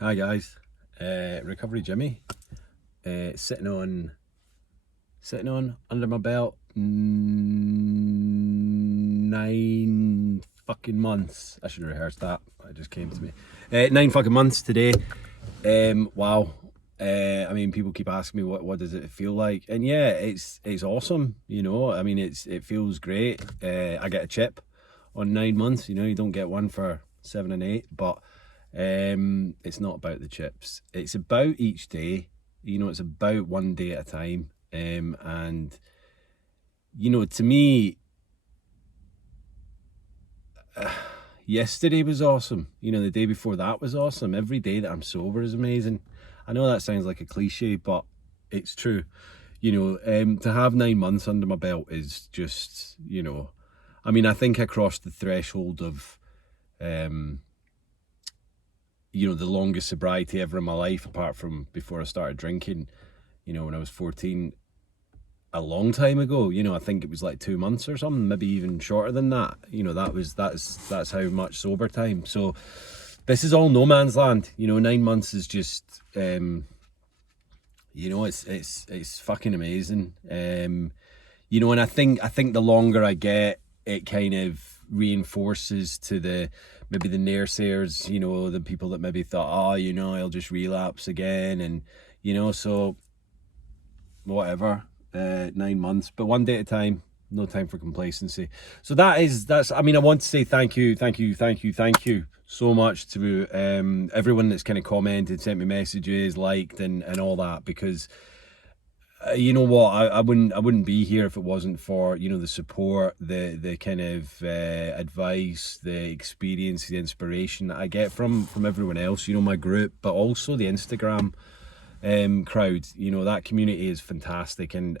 Hi guys, Recovery Jimmy, sitting on under my belt 9 fucking months. I should have rehearsed that. It just came to me. 9 fucking months today. Wow. I mean, people keep asking me what does it feel like, and yeah, it's awesome. I mean, it feels great. I get a chip on 9 months. You don't get one for 7 and 8, but it's not about the chips. It's about each day. It's about one day at a time. And to me, yesterday was awesome. The day before that was awesome. Every day that I'm sober is amazing. I know that sounds like a cliche, but it's true. To have 9 months under my belt is just, I mean, I think I crossed the threshold of, the longest sobriety ever in my life, apart from before I started drinking, when I was 14, a long time ago. I think it was like 2 months or something, maybe even shorter than that. That's how much sober time. So this is all no man's land. 9 months is just, it's fucking amazing. And I think the longer I get, it kind of reinforces to maybe the naysayers, the people that maybe thought, I'll just relapse again, and so whatever. 9 months, but one day at a time. No time for complacency. So that's I mean, I want to say thank you so much to everyone that's kind of commented, sent me messages, liked, and all that, because you know what, I wouldn't be here if it wasn't for the support, the kind of advice, the experience, the inspiration that I get from everyone else, my group, but also the Instagram crowd. That community is fantastic, and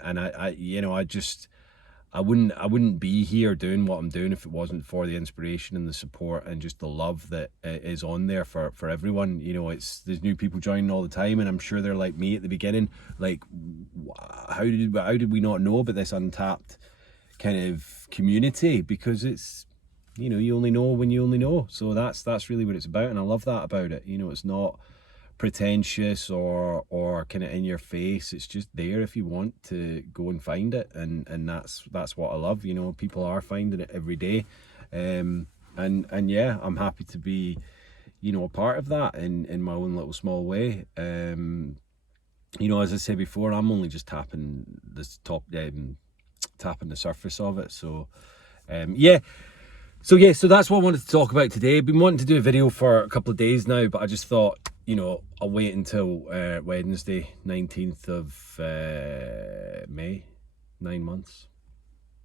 I wouldn't be here doing what I'm doing if it wasn't for the inspiration and the support and just the love that is on there for everyone. There's new people joining all the time, and I'm sure they're like me at the beginning, like, how did we not know about this untapped kind of community? Because it's, you only know when you only know. So that's really what it's about, and I love that about it. It's not pretentious or kind of in your face. It's just there if you want to go and find it, and that's what I love. People are finding it every day, and yeah, I'm happy to be a part of that in my own little small way. As I said before, I'm only just tapping the surface of it. So so that's what I wanted to talk about today. I've been wanting to do a video for a couple of days now, but I just thought, I'll wait until Wednesday, 19th of May. 9 months.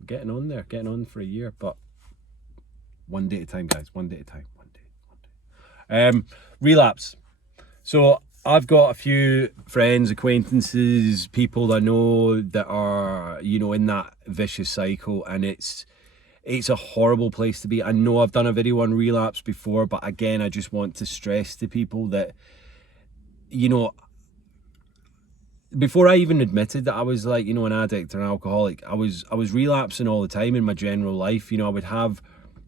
Getting on for a year, but one day at a time, guys. One day at a time. One day. Relapse. So I've got a few friends, acquaintances, people I know that are, in that vicious cycle, and it's a horrible place to be. I know I've done a video on relapse before, but again, I just want to stress to people that, before I even admitted that I was like, an addict or an alcoholic, I was relapsing all the time in my general life. I would have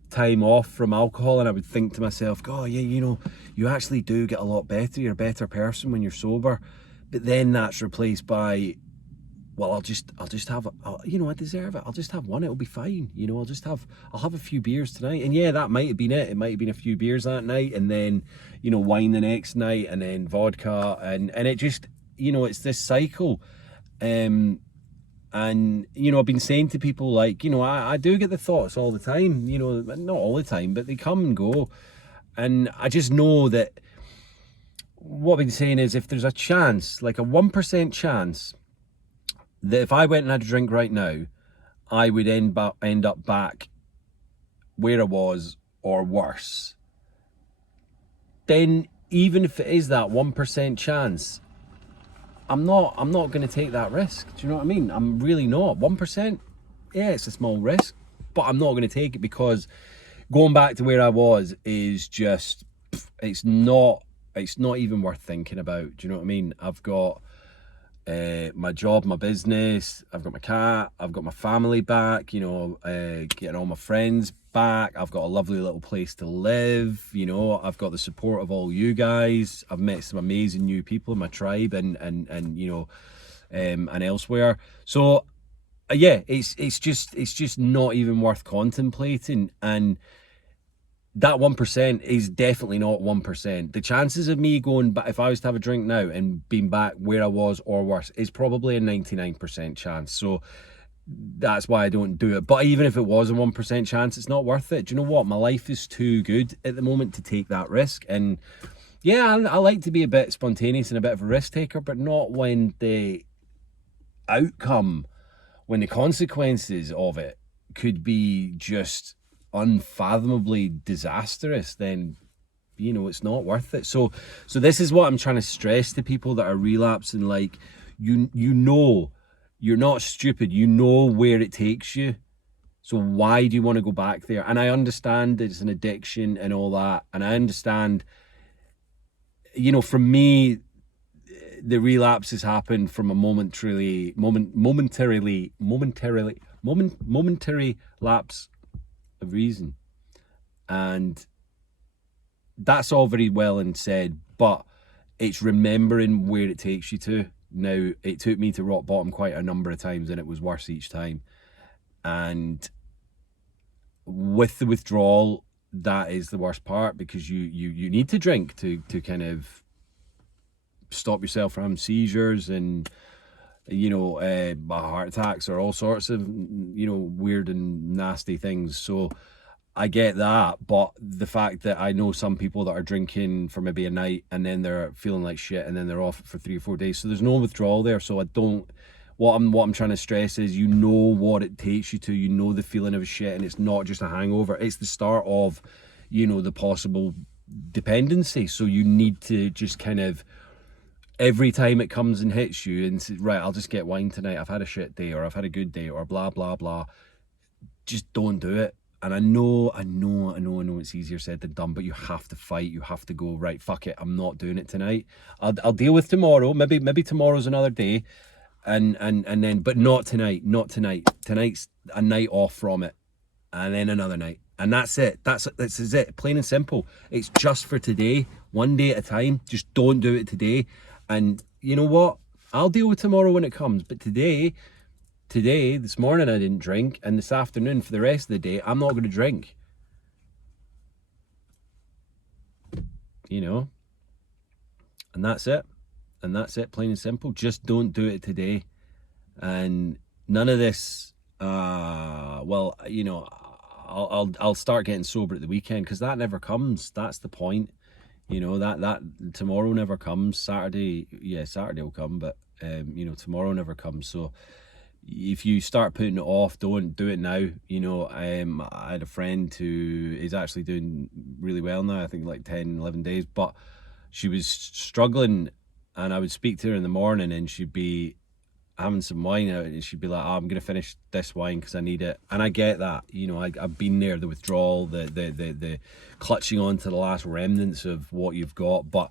time off from alcohol, and I would think to myself, oh yeah, you actually do get a lot better. You're a better person when you're sober. But then that's replaced by, well, I'll just have, I deserve it. I'll just have one. It'll be fine. I'll have a few beers tonight. And yeah, that might have been it. It might have been a few beers that night, and then, wine the next night, and then vodka. And it just, it's this cycle. And, I've been saying to people, like, I do get the thoughts all the time, not all the time, but they come and go. And I just know that what I've been saying is, if there's a chance, like a 1% chance, that if I went and had a drink right now, I would end up back where I was or worse, then even if it is that 1% chance, I'm not going to take that risk. Do you know what I mean? I'm really not. 1%, yeah, it's a small risk, but I'm not going to take it, because going back to where I was is just, it's not even worth thinking about. Do you know what I mean? I've got my job, my business, I've got my cat, I've got my family back, getting all my friends back, I've got a lovely little place to live, I've got the support of all you guys, I've met some amazing new people in my tribe and elsewhere. So yeah, it's just not even worth contemplating. And that 1% is definitely not 1%. The chances of me going back, if I was to have a drink now and being back where I was or worse, is probably a 99% chance. So that's why I don't do it. But even if it was a 1% chance, it's not worth it. Do you know what? My life is too good at the moment to take that risk. And yeah, I like to be a bit spontaneous and a bit of a risk taker, but not when the outcome, when the consequences of it could be just unfathomably disastrous. Then it's not worth it. So this is what I'm trying to stress to people that are relapsing. Like, you're not stupid, where it takes you, so why do you want to go back there? And I understand it's an addiction and all that, and I understand, for me, the relapses happen from a momentary lapse of reason. And that's all very well and said, but it's remembering where it takes you to. Now, it took me to rock bottom quite a number of times, and it was worse each time. And with the withdrawal, that is the worst part, because you need to drink to kind of stop yourself from having seizures and heart attacks or all sorts of weird and nasty things. So I get that, but the fact that I know some people that are drinking for maybe a night and then they're feeling like shit and then they're off for 3 or 4 days, so there's no withdrawal there. So what I'm trying to stress is, what it takes you to, the feeling of shit, and it's not just a hangover, it's the start of the possible dependency. So you need to just kind of, every time it comes and hits you and says, right, I'll just get wine tonight, I've had a shit day, or I've had a good day, or blah blah blah, just don't do it. And I know it's easier said than done, but you have to fight. You have to go, right, fuck it, I'm not doing it tonight. I'll deal with tomorrow. Maybe tomorrow's another day, and then, but not tonight. Tonight's a night off from it, and then another night, and that's it. This is it, plain and simple. It's just for today, one day at a time. Just don't do it today. And you know what? I'll deal with tomorrow when it comes, but today, this morning I didn't drink, and this afternoon, for the rest of the day, I'm not going to drink. And that's it. And that's it, plain and simple. Just don't do it today. And none of this, I'll start getting sober at the weekend, because that never comes. That's the point. That tomorrow never comes. Saturday will come, but tomorrow never comes. So if you start putting it off, don't do it now. I had a friend who is actually doing really well now, I think like 10, 11 days, but she was struggling, and I would speak to her in the morning and she'd be having some wine out, and she'd be like, I'm going to finish this wine because I need it. And I get that, I've been there, the withdrawal, the clutching on to the last remnants of what you've got. But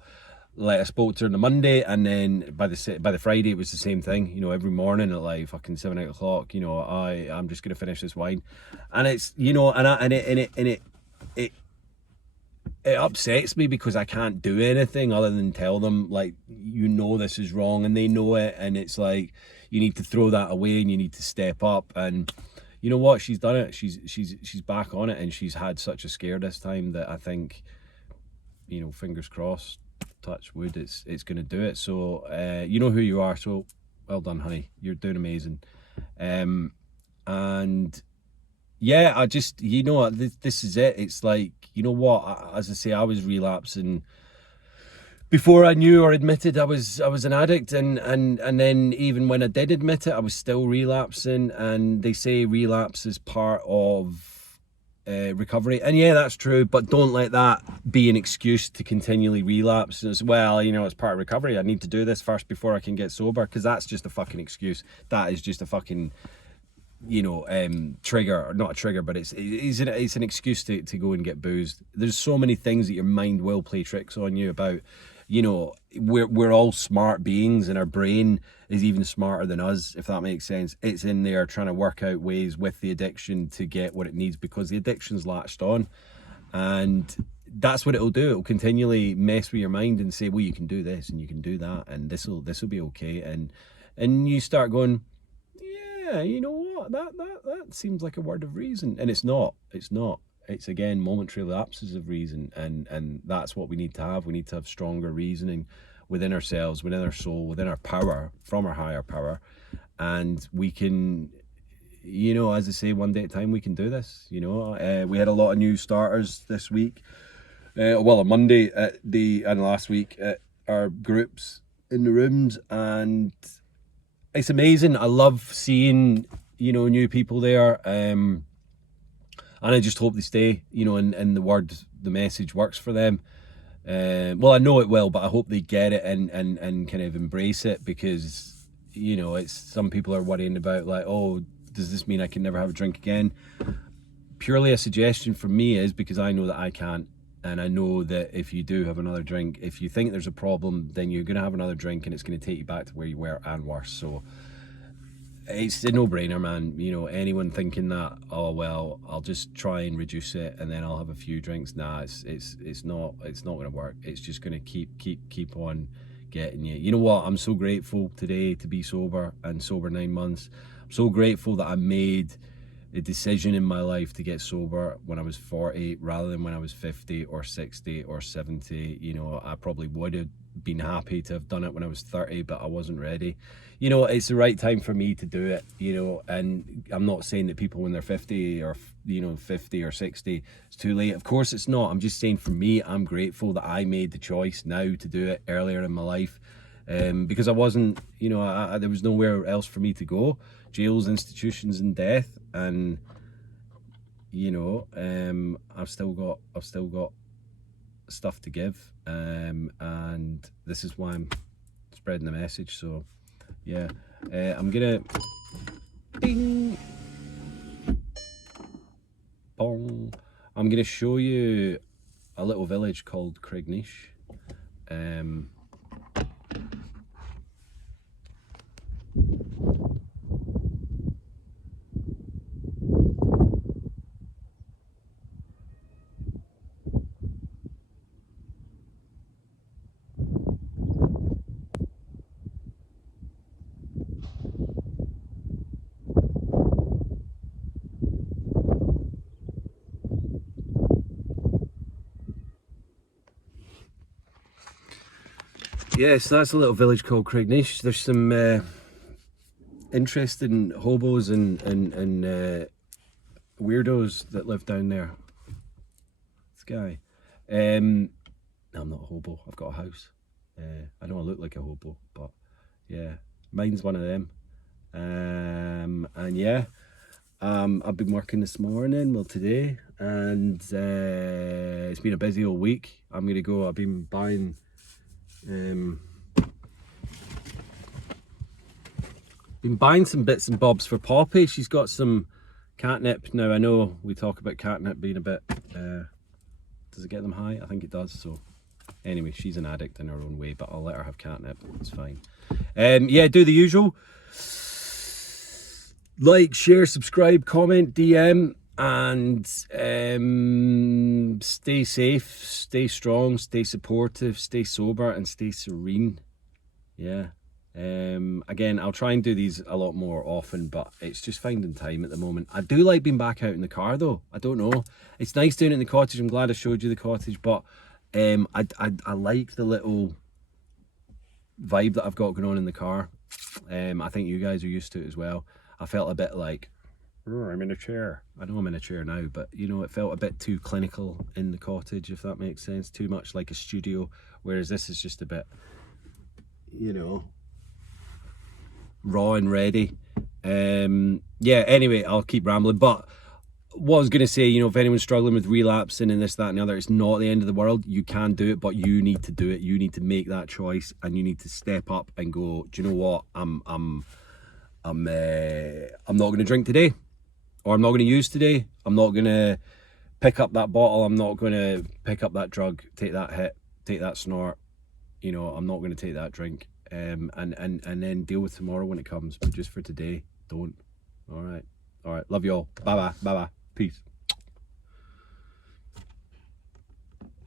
like, I spoke to her on the Monday, and then by the Friday it was the same thing. Every morning at like fucking 7, 8 o'clock, I'm just going to finish this wine. And it's, it upsets me, because I can't do anything other than tell them, like, this is wrong, and they know it, and it's like, you need to throw that away and you need to step up. And you know what, she's done it. She's back on it, and she's had such a scare this time that I think, fingers crossed, touch wood, it's going to do it. So you know who you are, so well done, honey, you're doing amazing. And yeah, I just, this is it. It's like, as I say, I was relapsing before I knew or admitted I was an addict, and then even when I did admit it, I was still relapsing. And they say relapse is part of recovery, and yeah, that's true, but don't let that be an excuse to continually relapse as well. It's part of recovery, I need to do this first before I can get sober, because that's just a fucking excuse. That is just a fucking trigger, or not a trigger, but it's an excuse to go and get boozed. There's so many things that your mind will play tricks on you about, you know, we're all smart beings, and our brain is even smarter than us, if that makes sense. It's in there trying to work out ways with the addiction to get what it needs, because the addiction's latched on, and that's what it'll do. It'll continually mess with your mind and say, well, you can do this and you can do that, and this'll be okay, and you start going, yeah, you know what, that seems like a word of reason, and it's not. It's again momentary lapses of reason, and that's what we need to have. We need to have stronger reasoning within ourselves, within our soul, within our power, from our higher power, and we can, you know, as I say, one day at a time, we can do this. You know, we had a lot of new starters this week. Well, on Monday and last week at our groups in the rooms, and it's amazing. I love seeing, you know, new people there, and I just hope they stay, you know, and the message works for them. Well, I know it will, but I hope they get it and kind of embrace it, because, you know, it's, some people are worrying about, like, oh, does this mean I can never have a drink again? Purely a suggestion from me is because I know that I can't, and I know that if you do have another drink, if you think there's a problem, then you're going to have another drink, and it's going to take you back to where you were and worse. So it's a no-brainer, man. You know, anyone thinking that, oh well, I'll just try and reduce it and then I'll have a few drinks, nah, it's not going to work. It's just going to keep on getting you. You know what, I'm so grateful today to be sober, and sober 9 months. I'm so grateful that I made a decision in my life to get sober when I was 40 rather than when I was 50 or 60 or 70. You know, I probably would have been happy to have done it when I was 30, but I wasn't ready. You know, it's the right time for me to do it, you know, and I'm not saying that people when they're 50 or, you know, 50 or 60, it's too late. Of course it's not. I'm just saying, for me, I'm grateful that I made the choice now to do it earlier in my life, because I wasn't, you know, there was nowhere else for me to go. Jails, institutions, and death. And, you know, I've still got stuff to give, and this is why I'm spreading the message. So yeah, I'm gonna ding bong. I'm gonna show you a little village called Craignish. Yeah, so that's a little village called Craignish. There's some interesting hobos and weirdos that live down there. This guy. No, I'm not a hobo. I've got a house. I know I look like a hobo, but yeah, mine's one of them. And yeah, I've been working this morning, well today, and it's been a busy old week. I'm gonna go. I've been buying. Been buying some bits and bobs for Poppy. She's got some catnip. Now I know we talk about catnip being a bit, does it get them high? I think it does. So anyway, she's an addict in her own way, but I'll let her have catnip, it's fine. Yeah, do the usual. Like, share, subscribe, comment, DM, and stay safe, stay strong, stay supportive, stay sober, and stay serene. Yeah. Again, I'll try and do these a lot more often, but it's just finding time at the moment. I do like being back out in the car though. I don't know, it's nice doing it in the cottage. I'm glad I showed you the cottage, but I like the little vibe that I've got going on in the car. I think you guys are used to it as well. I felt a bit like, oh, I'm in a chair. I know I'm in a chair now, but you know, it felt a bit too clinical in the cottage, if that makes sense. Too much like a studio, whereas this is just a bit, you know, raw and ready. Yeah, anyway, I'll keep rambling, but what I was going to say, you know, if anyone's struggling with relapsing and this, that, and the other, it's not the end of the world. You can do it, but you need to do it. You need to make that choice, and you need to step up and go, do you know what, I'm not going to drink today, or I'm not going to use today. I'm not going to pick up that bottle. I'm not going to pick up that drug, take that hit, take that snort. you know, I'm not going to take that drink, and then deal with tomorrow when it comes. But just for today, don't. All right, love you all. Bye bye, peace.